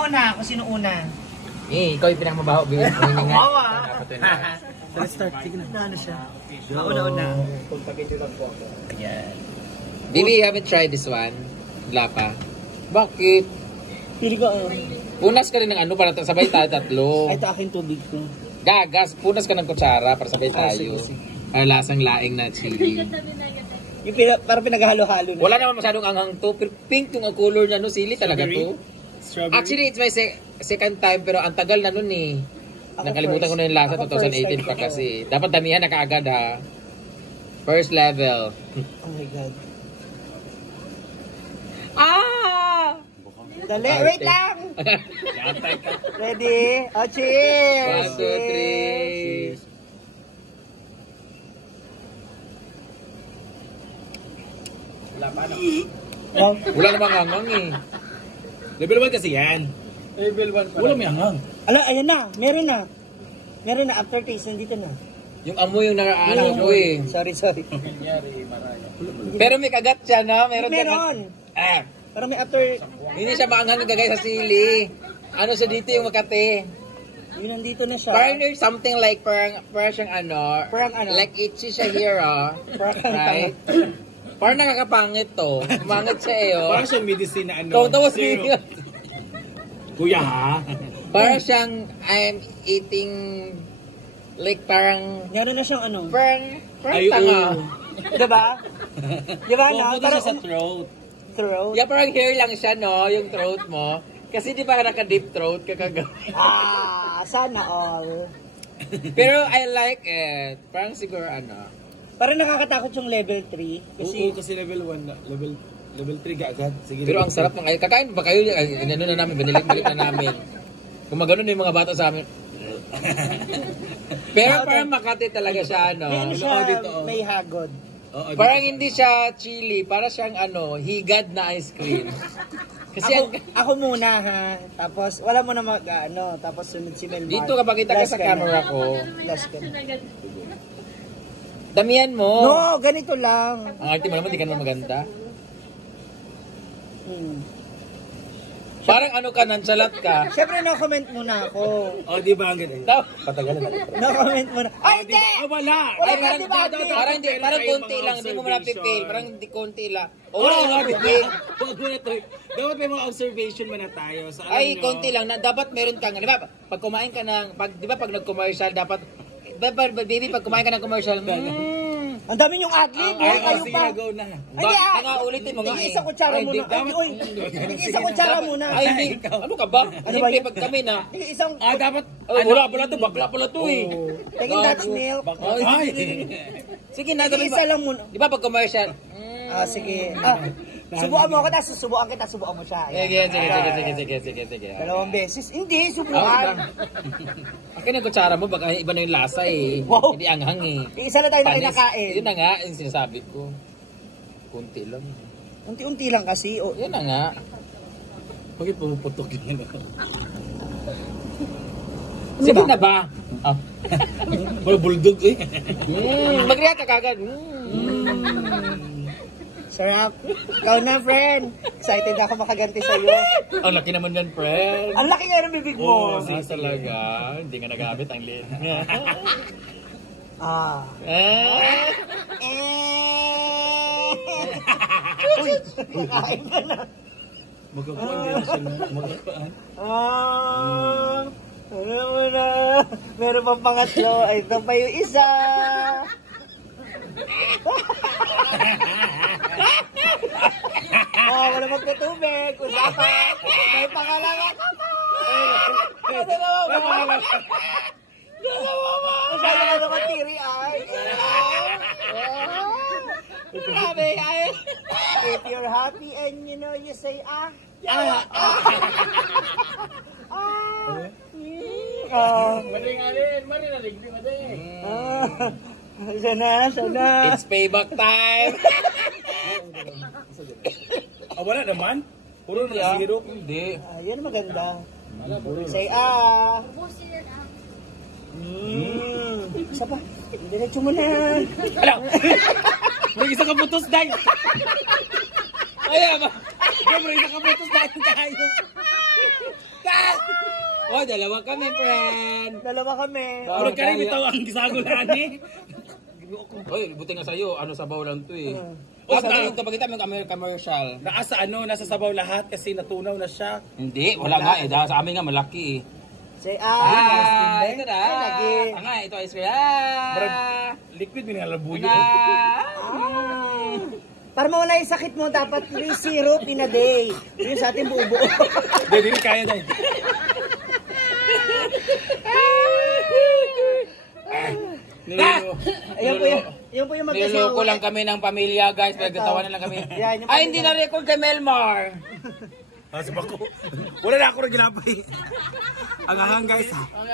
mauna? Kung sino una? Ikaw yung pinakamabaho. Mawa! Let's start. Sige na. Ano siya? Mauna-una. Ayan. Bibi, you haven't tried this one? Wala pa. Bakit? Pili ko Punas ka rin ng ano para sabay tayo tatlo. Ay, ito aking tubig ko. Gagas, punas ka ng kutsara para sabay tayo. Sige. Para lasang laing na chili. Yung parang pinaghalo-halo na. Wala naman masyadong anghang to. Pero pink yung color niya, no? Sili talaga to. Strawberry? Actually, it's my second time pero ang tagal na nun eh. Nakalimutan ko na yung lasa, 2018 pa kasi. Dapat damihan na kaagad ha. First level. Oh my God. Ah! Dali, wait lang! Ready? Oh, cheers! 1, 2, 3. Wala pa na. Wala namang anghang eh. Level 1 kasi yan. Level 1 pa. Wala may hangang. Ala, ayan na. Meron na. Meron na. Aftertaste, nandito na. Yung amoy yung nakaano ko eh. Sorry. Pero may kagat siya, no? Meron. Ah, Pero may after... hindi siya maanghang gagay sa sili. Ano siya dito yung Makati? Yun, nandito na siya. Parang there's something like parang siyang ano. Parang ano? Like itchy siya here, oh. Parang Right? Parang nakakapangit to. Pumangit siya eh, oh. Parang siyang medicine na ano. Tawa-tawa Zero. siya. Kuya ha? Parang siyang I'm eating like parang Meron na siyang ano. parang Ay, tanga. Diba? Diba na? Pumunta siya sa throat. Throat. Yeah, parang hair lang siya, no? Yung throat mo. Kasi di ba naka-deep throat ka kagabi? Sana all. Pero I like it. Parang siguro ano. Parang nakakatakot yung level 3. Kasi... Oo, kasi level 1 na. Level 3 agad. Sige. Pero ang sarap ng ay kakain ba kayo? Ano na namin, binilik-balik na namin. Kung magano yung mga bata sa amin. Pero parang Makati talaga siya, no? May ano siya, may hagod. Parang hindi siya chili, para siyang ano, higad na ice cream. Kasi Ako muna ha. Tapos wala mo na ano, tapos sunod si Melmar. dito kapag kita ka sa camera ko, Last ka na. damihan mo. No, ganito lang. Ang arte mo naman, di ka naman maganda. Parang ano ka, nonchalant ka. Siyempre, no comment muna ako. Oh, di ba ang ganun? Patagalan na. No comment muna. Ay, hindi! Wala! Wala Ay, ka, di ba? parang hindi, parang konti lang, hindi mo na-fail. Parang hindi konti lang. Oo, Wala nga, nga, di ba? Dapat may mga observation muna tayo. So, alam ay, nyo, konti lang. Dapat meron kang, di ba, pag kumain ka ng, di ba pag nag-commercial, dapat, baby, pag kumain ka ng commercial, Ang dami yung adlib. Ay, Kayo sige pa. na, go na. nga ulitin mo nga eh. Isang kutsara Ay, muna. di, dapat- Uy, isang kutsara muna. Ay, hindi. Ano ka ba? Ano ba Siyempre, yun? pag kami na, Isang... Dapat, wala pala to, bakla pala to eh. Taking Dutch milk. ay, Sige na, Sige, gawin isa ba? lang muna. Di ba pag commercial? Sige. Subukan mo ako, tapos susubukan kita, subukan mo siya. Sige. Dalawang beses. Hindi, Ah, subukan. akin ang kutsara mo, baka iba na yung lasa eh. Wow. Hindi anghang eh. Isa na tayo na Panis. kinakain. Yun na nga, yung sinasabi ko. Kunti lang. Unti-unti lang kasi. Oh. Yun na nga. bakit pumuputok yun? Sige na ba? Ah. Wala bulldog eh. Mag-react ka kagad. Sarap. Ikaw na, friend. Excited ako makaganti sa'yo. Ang laki naman yan, friend. Ang laki nga ng bibig mo. Talaga. Hindi nga nagamit ang lid. Ah. Uy, kakain ka na. Magkakuan din na siya na. Magkakuan. Ano mo na? Meron pang pangatlo. Ay, ito pa yung isa. Wala magtutubig. Usapan. May pangalawa ka pa. Dalawa ba? Masyado ka naman tiri ay. Grabe ay. If you're happy and you know you say Sana. It's payback time. Wala naman. Puro na zero. Hindi. Yan maganda. Say Isa pa. Diretso mo na. Ala! May isa ka putos dahil. Ayan ba? May isa ka putos dahil tayo. Oh, dalawa kami, friend. Dalawa kami. Murag ka rin bitaw ang gisagulan ni. Oy, buti nga sa'yo. Ano, sabaw lang to eh. O, Sa sa- ito, pag kita may commercial. Nasa nasa sabaw lahat kasi natunaw na siya. Hindi, wala nga eh. Dahil sa amin nga malaki eh. Say, Ito na. Ay, lagi. Nga, ito ice cream. Murag liquid minalabuyo. Para mawala yung sakit mo, dapat 3 syrup in a day. Yun sa ating buo-buo. Hindi kaya dahil. Ayun po yung Niloloko lang kami ng pamilya, guys. Pinagtatawanan lang kami. Yan, yung Ay, hindi na record kay Melmar. Sa bako. Wala na ako rin ginapay. Ang ahang guys ha. Ang